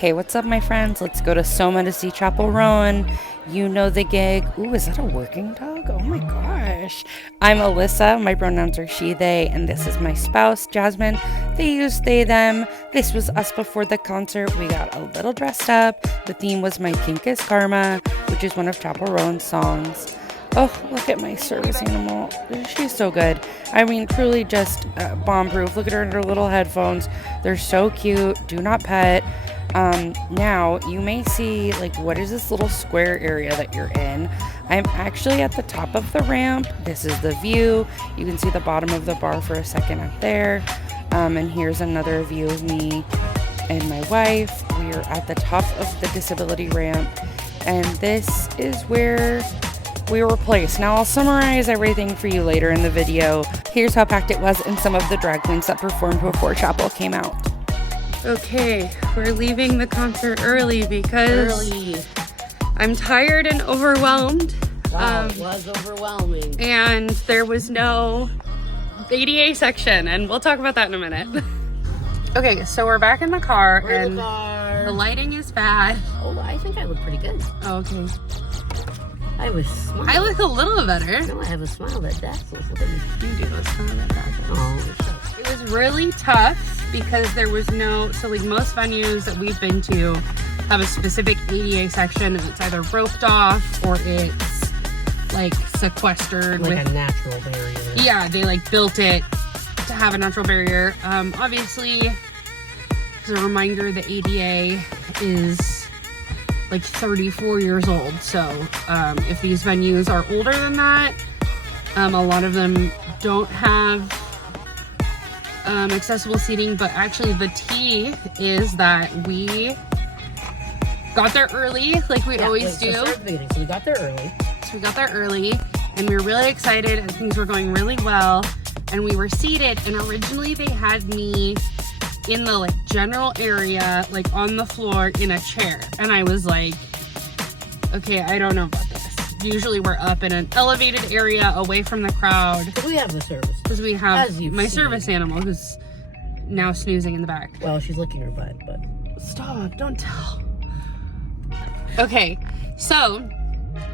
Hey, what's up, my friends? Let's go to SOMA to see Chapel Roan. You know the gig. Ooh, is that a working dog? Oh my gosh. I'm Alyssa. My pronouns are she, they, and this is my spouse, Jasmine. They use they, them. This was us before the concert. We got a little dressed up. The theme was My Kink is Karma, which is one of Chapel Roan's songs. Oh, look at my service animal. She's so good. I mean, truly just bomb-proof. Look at her and her little headphones. They're so cute. Do not pet. Now you may see, like, what is this little square area that you're in? I'm actually at the top of the ramp. This is the view. You can see the bottom of the bar for a second up there. And here's another view of me and my wife. We are at the top of the disability ramp, and this is where we were placed. Now I'll summarize everything for you later in the video. Here's how packed it was and some of the drag queens that performed before Chapel came out. Okay, we're leaving the concert early because I'm tired and overwhelmed. Wow, it was overwhelming. And there was no ADA section, and we'll talk about that in a minute. Okay, so we're back in the car, and the lighting is bad. Oh, I think I look pretty good. Oh, okay. I was smiling. I look a little better. No, I have a smile that dazzles. Look at me. You do a smile that dazzles. Oh, it was really tough because there was no, so like most venues that we've been to have a specific ADA section, and it's either roped off or it's like sequestered like with a natural barrier. Yeah, they like built it to have a natural barrier. Obviously, as a reminder, the ADA is like 34 years old. So if these venues are older than that, a lot of them don't have accessible seating. But actually the tea is that we got there early, like we always do. So we got there early. And we were really excited, and things were going really well. And we were seated, and originally they had me in the like general area, like on the floor in a chair. And I was like, okay, I don't know about this. Usually we're up in an elevated area away from the crowd. Because we have the service. Because we have my service animal who's now snoozing in the back. Well, she's licking her butt, but... Stop, don't tell. Okay, so,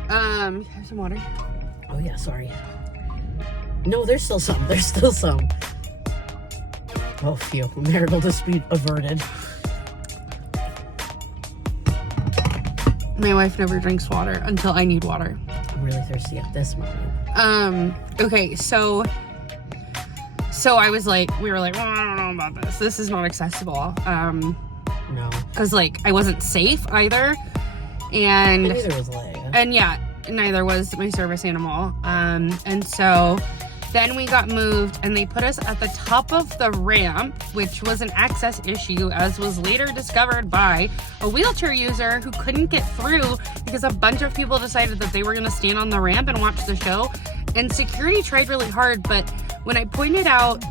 here's some water. Oh yeah, sorry. No, there's still some. Oh, phew. Marital dispute averted. My wife never drinks water until I need water. I'm really thirsty at this moment. Okay, so I was like, we were like, well, I don't know about this. This is not accessible. No. Because, like, I wasn't safe either. And neither was Leia. And yeah, neither was my service animal. And so then we got moved, and they put us at the top of the ramp, which was an access issue, as was later discovered by a wheelchair user who couldn't get through because a bunch of people decided that they were going to stand on the ramp and watch the show. And security tried really hard, but when I pointed out,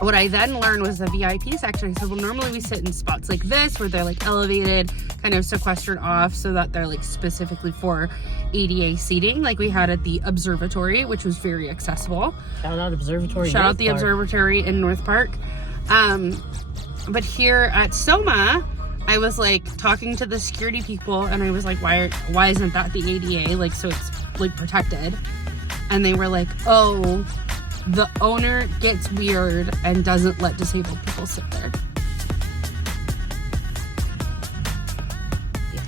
what I then learned was the VIP section. I said, well, normally we sit in spots like this where they're like elevated, kind of sequestered off so that they're like specifically for ADA seating, like we had at the observatory, which was very accessible. Shout out observatory. Shout out the observatory in North Park. But here at SOMA, I was like talking to the security people, and I was like, why isn't that the ADA? Like, so it's like protected. And they were like, oh, the owner gets weird and doesn't let disabled people sit there.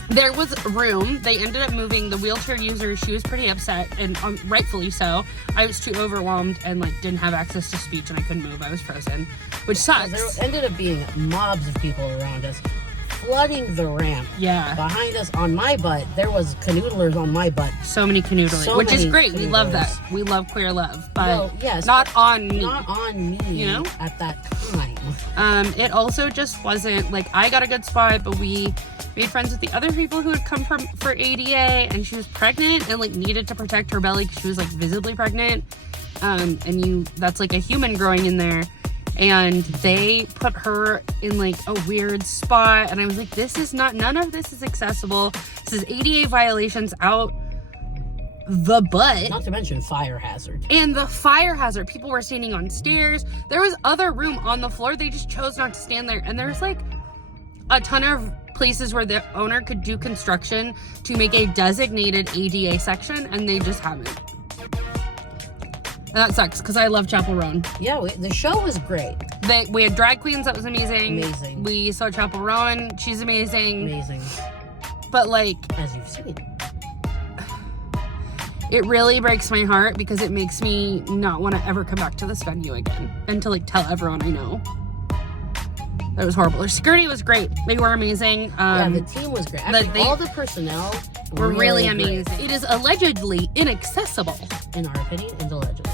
There was room. They ended up moving the wheelchair user. She was pretty upset, and rightfully so. I was too overwhelmed and like didn't have access to speech, and I couldn't move. I was frozen, which sucks. There ended up being mobs of people around us, flooding the ramp. Yeah. Behind us on my butt, there was canoodlers on my butt. So many canoodlers, which is great. We love that. We love queer love, but well, yes, not on me. Not on me. You know, at that time. It also just wasn't like I got a good spot, but we made friends with the other people who had come for ADA, and she was pregnant and like needed to protect her belly because she was like visibly pregnant. And that's like a human growing in there. And they put her in like a weird spot, and I was like, none of this is accessible. This is ADA violations out the butt. Not to mention fire hazard. And the fire hazard, people were standing on stairs. There was other room on the floor. They just chose not to stand there. And there's like a ton of places where the owner could do construction to make a designated ADA section, and they just haven't. And that sucks, because I love Chapel Roan. Yeah, the show was great. We had drag queens, that was amazing. Amazing. We saw Chapel Roan, she's amazing. Amazing. But like, as you've seen, it really breaks my heart because it makes me not want to ever come back to this venue again and to like tell everyone I know. That was horrible. Their security was great. They were amazing. Yeah, the team was great. Actually, all the personnel were really amazing. Great. It is allegedly inaccessible. In our opinion, and allegedly.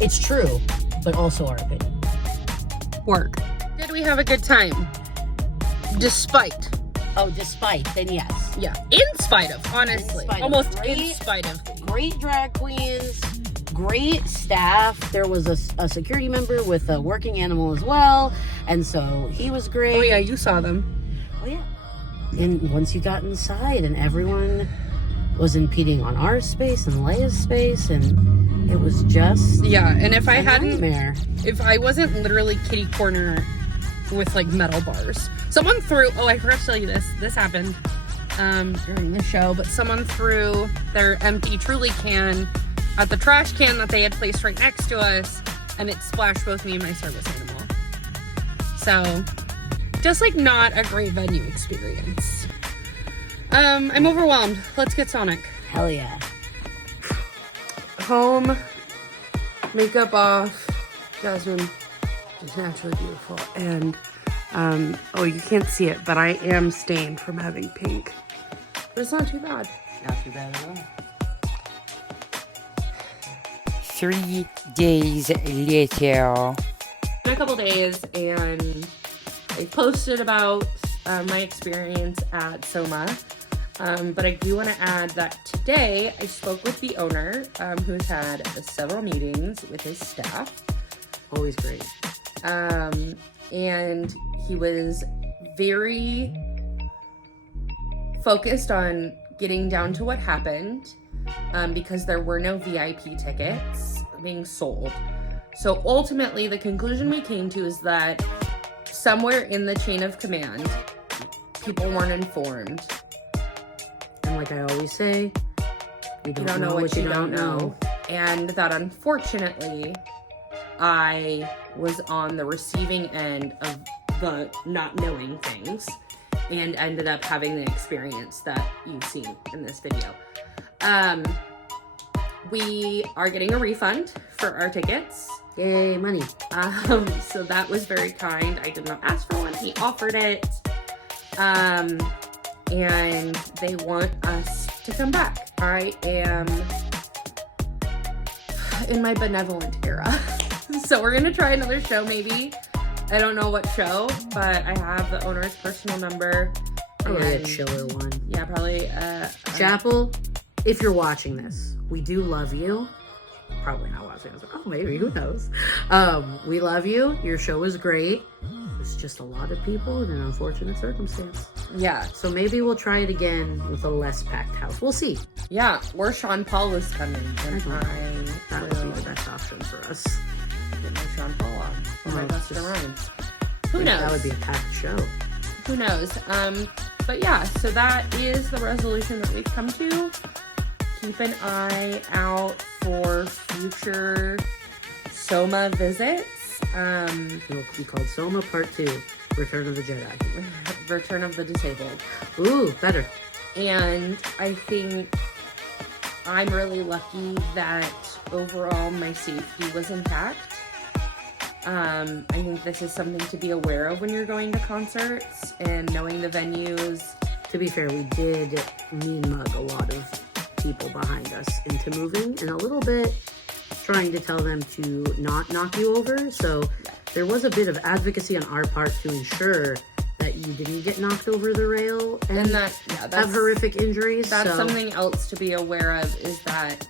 It's true, but also our opinion. Work. Did we have a good time? Despite. Oh, despite, then yes. Yeah. In spite of, honestly. Almost in spite of. Great drag queens, great staff. There was a security member with a working animal as well, and so he was great. Oh yeah, you saw them. Oh yeah. And once you got inside and everyone was impeding on our space and Leia's space, and it was just and if I hadn't, nightmare. If I wasn't literally kitty corner with like metal bars, someone threw. Oh, I forgot to tell you this. This happened during the show, but someone threw their empty Truly can at the trash can that they had placed right next to us, and it splashed both me and my service animal. So, just like not a great venue experience. I'm overwhelmed. Let's get Sonic. Hell yeah. Home, makeup off. Jasmine is naturally beautiful. And, oh, you can't see it, but I am stained from having pink. But it's not too bad. Not too bad at all. 3 days later. In a couple days, and I posted about my experience at SOMA. But I do want to add that today I spoke with the owner, who's had several meetings with his staff. Always great. And he was very focused on getting down to what happened, because there were no VIP tickets being sold. So ultimately, the conclusion we came to is that somewhere in the chain of command, people weren't informed. And like I always say, you don't know what you don't know. And that unfortunately, I was on the receiving end of the not knowing things and ended up having the experience that you've seen in this video. We are getting a refund for our tickets. Yay, money. So that was very kind. I did not ask for one. He offered it. And they want us to come back. I am in my benevolent era. So we're going to try another show maybe. I don't know what show, but I have the owner's personal number. Probably a chiller one. Yeah, probably. Chapel, if you're watching this, we do love you. Probably not watching this. Oh, maybe. Who knows? We love you. Your show was great. It's just a lot of people in an unfortunate circumstance. Yeah. So maybe we'll try it again with a less packed house. We'll see. Yeah, or Sean Paul is coming. And that would be the best option for us. Get my Sean Paul on. Or my Busta Rhymes. Who knows? That would be a packed show. Who knows? But yeah, so that is the resolution that we've come to. Keep an eye out for future SOMA visits. It'll be called SOMA Part 2, Return of the Jedi. Return of the Disabled. Ooh, better. And I think I'm really lucky that overall my safety was intact. I think this is something to be aware of when you're going to concerts and knowing the venues. To be fair, we did mean mug a lot of people behind us into moving and a little bit trying to tell them to not knock you over. So there was a bit of advocacy on our part to ensure that you didn't get knocked over the rail and that's have horrific injuries. That's something else to be aware of, is that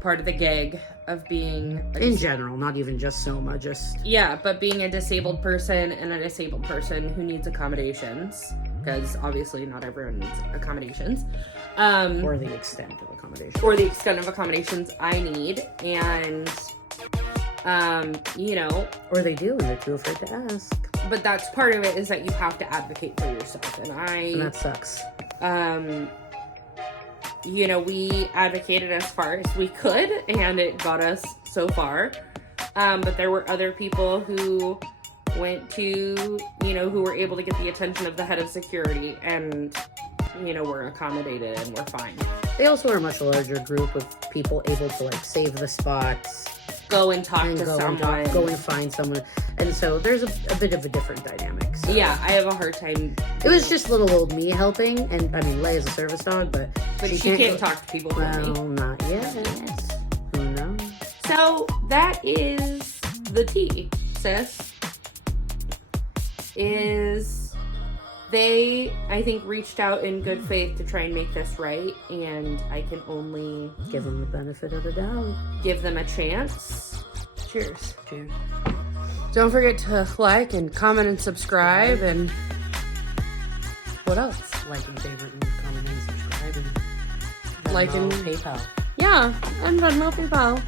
part of the gig of being in general, not even just SOMA, but being a disabled person and a disabled person who needs accommodations, because obviously not everyone needs accommodations, or the extent of accommodations I need, and or they do and they're too afraid to ask. but that's part of it, is that you have to advocate for yourself. And that sucks. You know, we advocated as far as we could, and it got us so far. But there were other people who went to, you know, who were able to get the attention of the head of security, and, you know, were accommodated and we're fine. They also are a much larger group of people able to, like, save the spots. Go and talk to go someone. And go and find someone. And so there's a bit of a different dynamic. So. Yeah, I have a hard time. It was just little old me helping, and I mean, Leia's a service dog, but she can't talk to people for me. Well, not yet. Who knows? So that is the tea, sis. Is they, I think, reached out in good faith to try and make this right, and I can only give them the benefit of the doubt. Give them a chance. Cheers. Cheers. Don't forget to like and comment and subscribe, and what else? Like and favorite and comment and subscribe, and Like and PayPal. Yeah, and Venmo, PayPal.